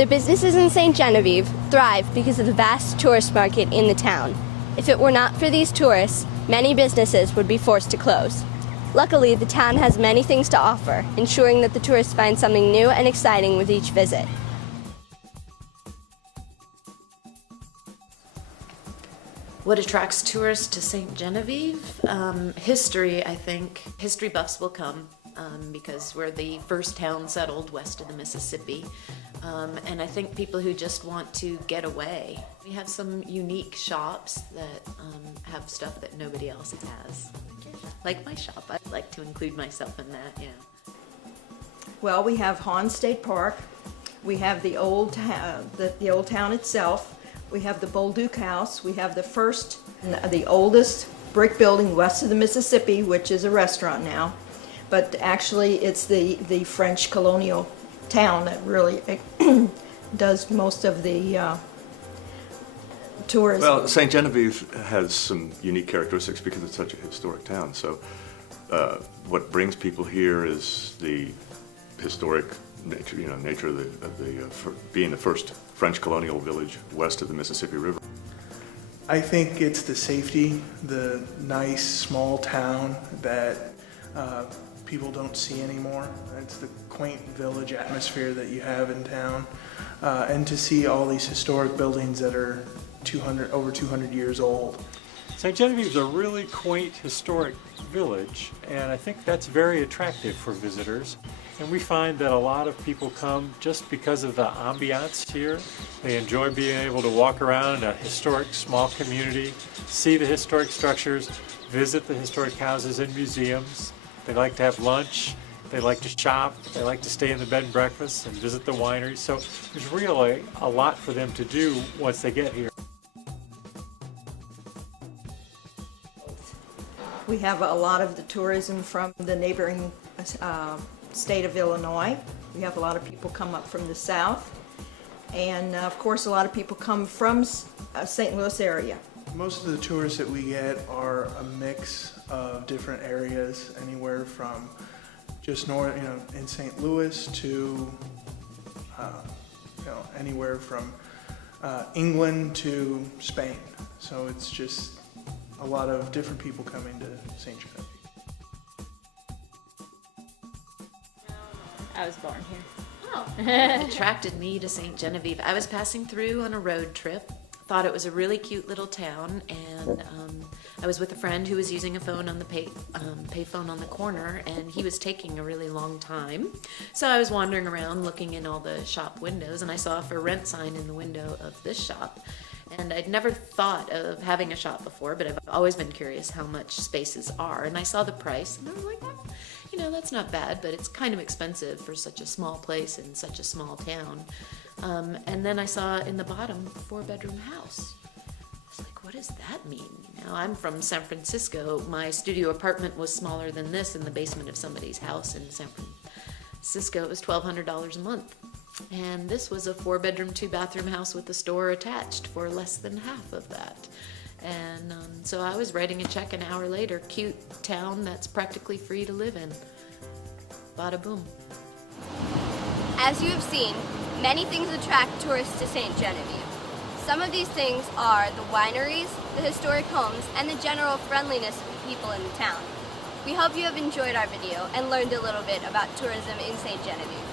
The businesses in St. Genevieve thrive because of the vast tourist market in the town. If it were not for these tourists, many businesses would be forced to close. Luckily, the town has many things to offer, ensuring that the tourists find something new and exciting with each visit. What attracts tourists to St. Genevieve? History, I think. History buffs will come because we're the first town settled west of the Mississippi. And I think people who just want to get away. We have some unique shops that have stuff that nobody else has. Like my shop. I'd like to include myself in that, yeah. Well, we have Hawn State Park. We have the old town itself. We have the Bolduc House. We have the oldest brick building west of the Mississippi, which is a restaurant now. But actually, it's the French colonial town that really does most of the tourism. Well, St. Genevieve has some unique characteristics because it's such a historic town. So what brings people here is the historic nature of being the first French colonial village west of the Mississippi River. I think it's the safety, the nice small town that people don't see anymore. It's the quaint village atmosphere that you have in town, and to see all these historic buildings that are over 200 years old. St. Genevieve is a really quaint historic village, and I think that's very attractive for visitors. And we find that a lot of people come just because of the ambiance here. They enjoy being able to walk around in a historic small community, see the historic structures, visit the historic houses and museums. They like to have lunch, they like to shop, they like to stay in the bed and breakfast and visit the wineries. So there's really a lot for them to do once they get here. We have a lot of the tourism from the neighboring state of Illinois. We have a lot of people come up from the south. And of course, a lot of people come from St. Louis area. Most of the tourists that we get are a mix of different areas, anywhere from just north, in St. Louis to, anywhere from England to Spain. So it's just a lot of different people coming to St. Genevieve. I was born here. Oh. What attracted me to St. Genevieve? I was passing through on a road trip, thought it was a really cute little town, and I was with a friend who was using a phone on the payphone on the corner, and he was taking a really long time. So I was wandering around looking in all the shop windows, and I saw a for rent sign in the window of this shop. And I'd never thought of having a shop before, but I've always been curious how much spaces are. And I saw the price, and I was like, that's not bad, but it's kind of expensive for such a small place in such a small town. And then I saw in the bottom, 4-bedroom house. I was like, what does that mean? I'm from San Francisco. My studio apartment was smaller than this in the basement of somebody's house in San Francisco. It was $1,200 a month. And this was a 4-bedroom, 2-bathroom house with a store attached for less than half of that. And so I was writing a check an hour later. Cute town that's practically free to live in. Bada boom. As you have seen, many things attract tourists to St. Genevieve. Some of these things are the wineries, the historic homes, and the general friendliness of the people in the town. We hope you have enjoyed our video and learned a little bit about tourism in St. Genevieve.